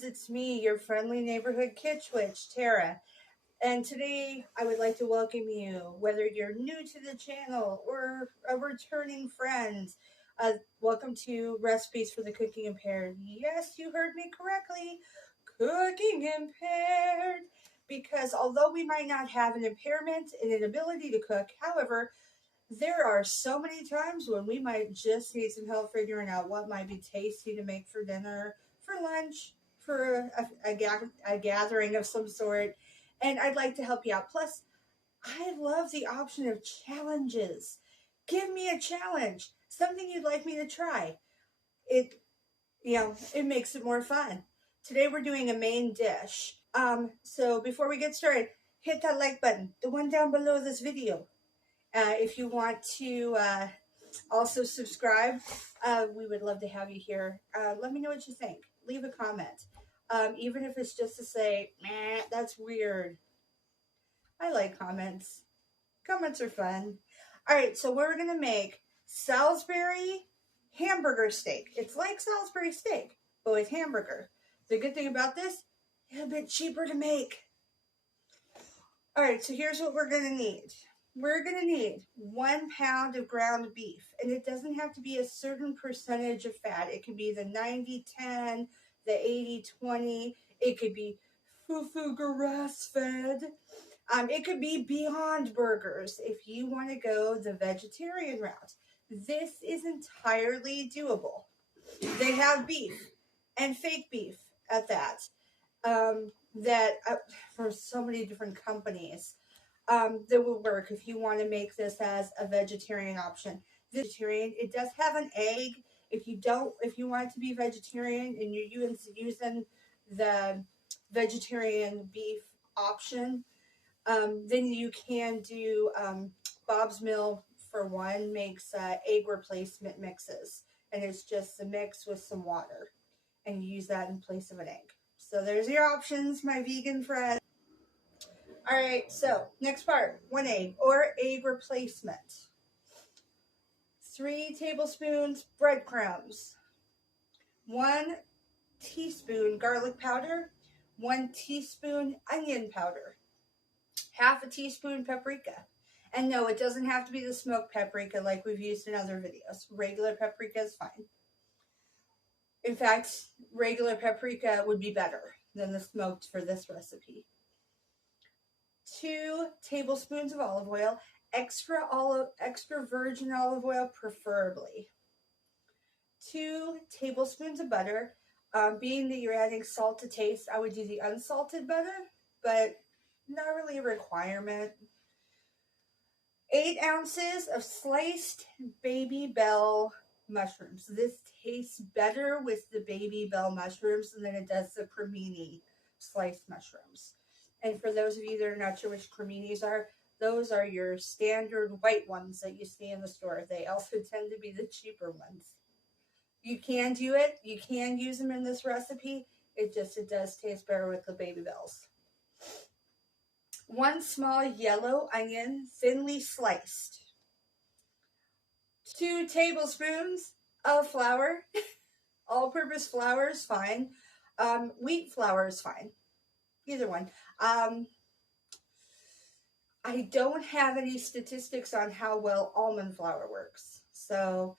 friends, it's me, your friendly neighborhood kitsch witch, Tara. And today I would like to welcome you, whether you're new to the channel or a returning friend. Welcome to Recipes for the Cooking Impaired. Yes, you heard me correctly. Cooking Impaired. Because although we might not have an impairment in an ability to cook, however, there are so many times when we might just need some help figuring out what might be tasty to make for dinner, for lunch, for a gathering of some sort. And I'd like to help you out. Plus, I love the option of challenges. Give me a challenge, something you'd like me to try. It makes it more fun. Today we're doing a main dish. So before we get started, hit that like button, the one down below this video. If you want to also subscribe, we would love to have you here. Let me know what you think. Leave a comment. Even if it's just to say, meh, that's weird. I like comments. Comments are fun. All right, so we're going to make Salisbury hamburger steak. It's like Salisbury steak, but with hamburger. The good thing about this, it's a bit cheaper to make. All right, so here's what we're going to need. We're going to need 1 pound of ground beef, and it doesn't have to be a certain percentage of fat. It could be the 90-10, the 80-20. It could be fufu grass-fed. It could be Beyond Burgers if you want to go the vegetarian route. This is entirely doable. They have beef and fake beef at that, from so many different companies. That will work if you want to make this as a vegetarian option. Vegetarian, it does have an egg. If you want it to be vegetarian and you're using the vegetarian beef option, then you can do Bob's Mill for one makes egg replacement mixes, and it's just a mix with some water, and you use that in place of an egg. So there's your options, my vegan friends. All right, so next part, 1 egg or egg replacement. 3 tablespoons breadcrumbs. 1 teaspoon garlic powder. 1 teaspoon onion powder. 1/2 teaspoon paprika. And no, it doesn't have to be the smoked paprika like we've used in other videos. Regular paprika is fine. In fact, regular paprika would be better than the smoked for this recipe. 2 tablespoons of olive oil, extra virgin olive oil preferably. 2 tablespoons of butter. Being that you're adding salt to taste, I would do the unsalted butter, but not really a requirement. 8 ounces of sliced baby bell mushrooms. This tastes better with the baby bell mushrooms than it does the cremini sliced mushrooms. And for those of you that are not sure which creminis are, those are your standard white ones that you see in the store. They also tend to be the cheaper ones. You can do it. You can use them in this recipe. It does taste better with the baby bells. 1 small yellow onion, thinly sliced. 2 tablespoons of flour. All-purpose flour is fine. Wheat flour is fine. Either one. I don't have any statistics on how well almond flour works, so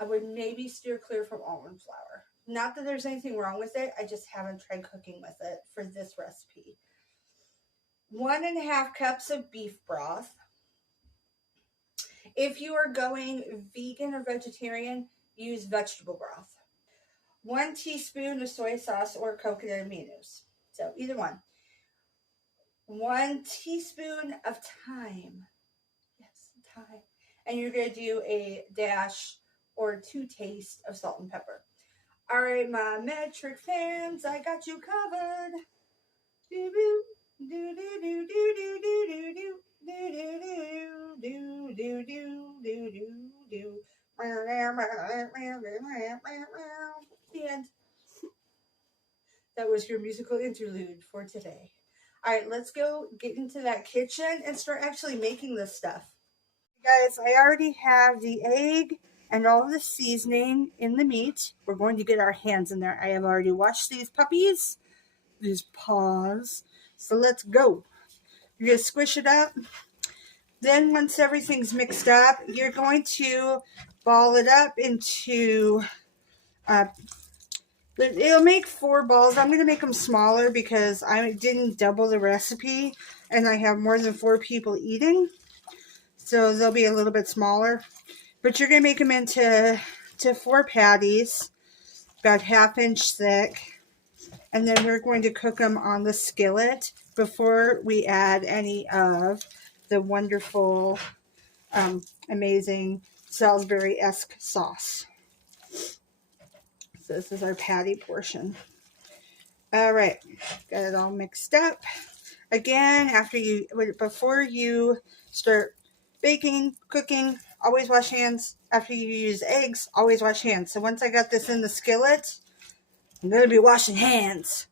I would maybe steer clear from almond flour. Not that there's anything wrong with it, I just haven't tried cooking with it for this recipe. 1.5 cups of beef broth. If you are going vegan or vegetarian, use vegetable broth. 1 teaspoon of soy sauce or coconut aminos. So either one. 1 teaspoon of thyme. Yes, thyme. And you're going to do a dash or 2 tastes of salt and pepper. All right, my metric fans, I got you covered. Do do do do do do do do do do do do do do do. The end. That was your musical interlude for today. All right, let's go get into that kitchen and start actually making this stuff. Guys, I already have the egg and all of the seasoning in the meat. We're going to get our hands in there. I have already washed these puppies, these paws. So let's go. You're going to squish it up. Then once everything's mixed up, you're going to ball it up into, it'll make 4 balls. I'm going to make them smaller because I didn't double the recipe and I have more than 4 people eating. So they'll be a little bit smaller. But you're going to make them into 4 patties, about 1/2 inch thick. And then we're going to cook them on the skillet before we add any of the wonderful, amazing Salisbury-esque sauce. So this is our patty portion. All right, got it all mixed up. Again, before you start baking, cooking, always wash hands. After you use eggs, always wash hands. So once I got this in the skillet, I'm going to be washing hands.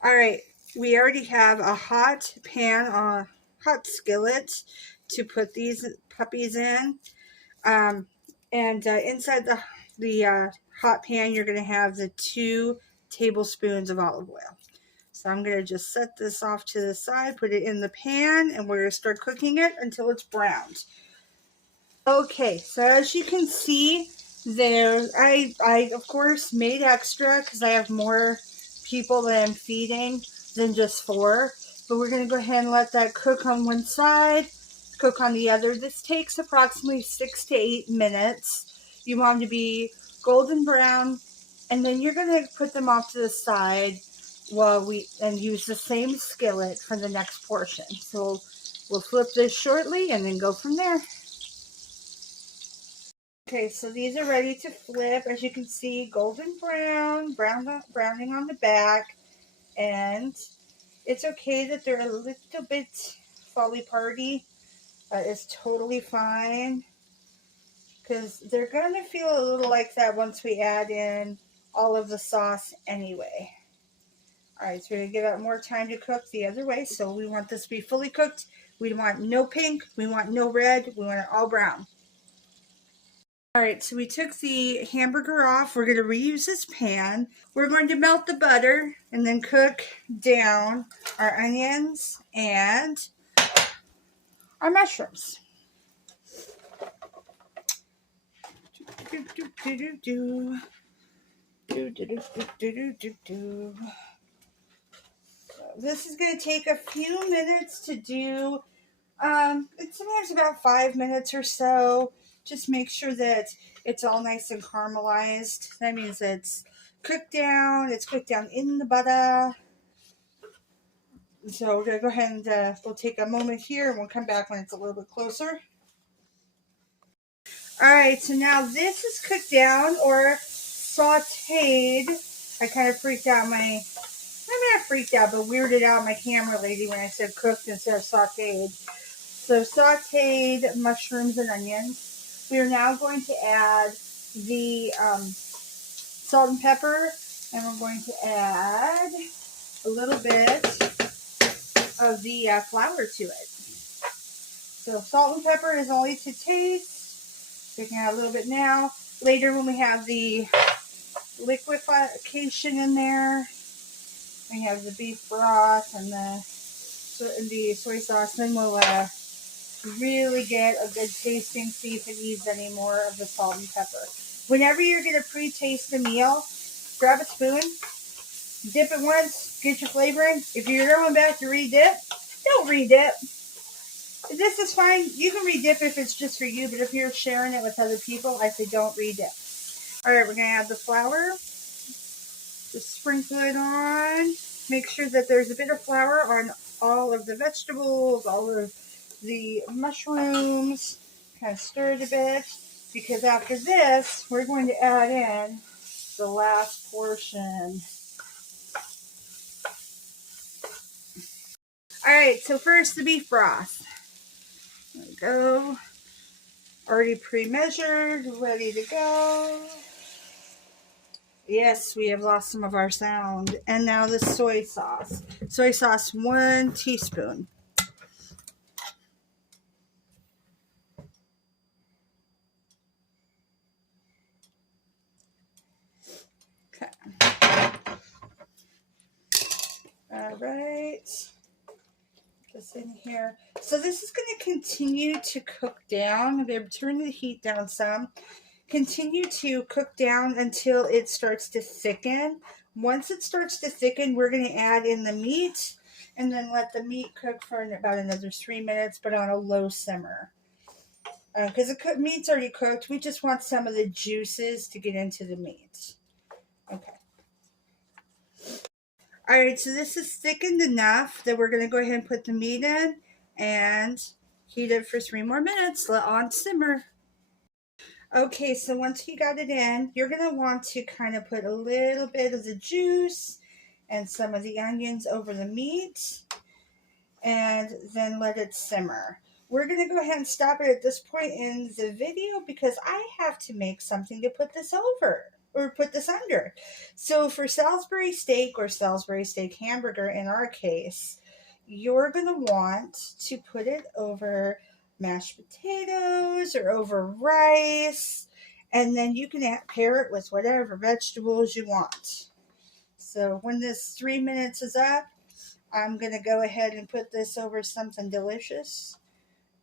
All right, we already have a hot pan, hot skillet to put these puppies in. Inside the hot pan, you're going to have the 2 tablespoons of olive oil. So I'm going to just set this off to the side, put it in the pan, and we're going to start cooking it until it's browned. Okay, so as you can see there, I of course made extra because I have more people that I'm feeding than just 4. But we're going to go ahead and let that cook on one side, cook on the other. This takes approximately 6 to 8 minutes. You want them to be golden brown, and then you're going to put them off to the side and use the same skillet for the next portion. So we'll flip this shortly and then go from there. Okay, so these are ready to flip. As you can see, golden brown, browning on the back, and it's okay that they're a little bit folly-party. It's totally fine because they're going to feel a little like that once we add in all of the sauce anyway. All right, so we're going to give it more time to cook the other way. So we want this to be fully cooked. We want no pink. We want no red. We want it all brown. All right, so we took the hamburger off. We're going to reuse this pan. We're going to melt the butter and then cook down our onions and our mushrooms. This is going to take a few minutes to do. It's sometimes about 5 minutes or so. Just make sure that it's all nice and caramelized. That means it's cooked down. It's cooked down in the butter. So we're going to go ahead and we'll take a moment here and we'll come back when it's a little bit closer. All right, so now this is cooked down or sauteed. I kind of freaked out not freaked out, but weirded out my camera lady when I said cooked instead of sauteed. So sauteed mushrooms and onions. We are now going to add the salt and pepper, and we're going to add a little bit of the flour to it. So salt and pepper is only to taste. We can add a little bit now. Later when we have the liquefaction in there, we have the beef broth and the soy sauce, then we'll really get a good tasting, see if it needs any more of the salt and pepper. Whenever you're going to pre-taste the meal, grab a spoon, dip it once, get your flavor in. If you're going back to re-dip, don't re-dip. This is fine. You can re-dip if it's just for you, but if you're sharing it with other people, I say don't re-dip. All right, we're going to add the flour. Just sprinkle it on. Make sure that there's a bit of flour on all of the vegetables, all of the mushrooms. Kind of stir it a bit, because after this, we're going to add in the last portion. All right, so first the beef broth. There we go. Already pre-measured, ready to go. Yes, we have lost some of our sound. And now the soy sauce. Soy sauce, 1 teaspoon. right. Put this in here. So this is going to continue to cook down. I'm going to turn the heat down some. Continue to cook down until it starts to thicken. Once it starts to thicken, we're going to add in the meat and then let the meat cook for about another 3 minutes, but on a low simmer. Because the meat's already cooked, we just want some of the juices to get into the meat. Okay. All right, so this is thickened enough that we're going to go ahead and put the meat in and heat it for 3 more minutes on simmer. Okay, so once you got it in, you're going to want to kind of put a little bit of the juice and some of the onions over the meat and then let it simmer. We're going to go ahead and stop it at this point in the video because I have to make something to put this over or put this under. So for Salisbury steak or Salisbury steak hamburger in our case, you're going to want to put it over mashed potatoes or over rice, and then you can pair it with whatever vegetables you want. So when this 3 minutes is up, I'm going to go ahead and put this over something delicious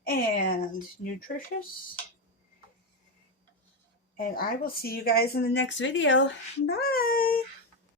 and nutritious. And I will see you guys in the next video. Bye!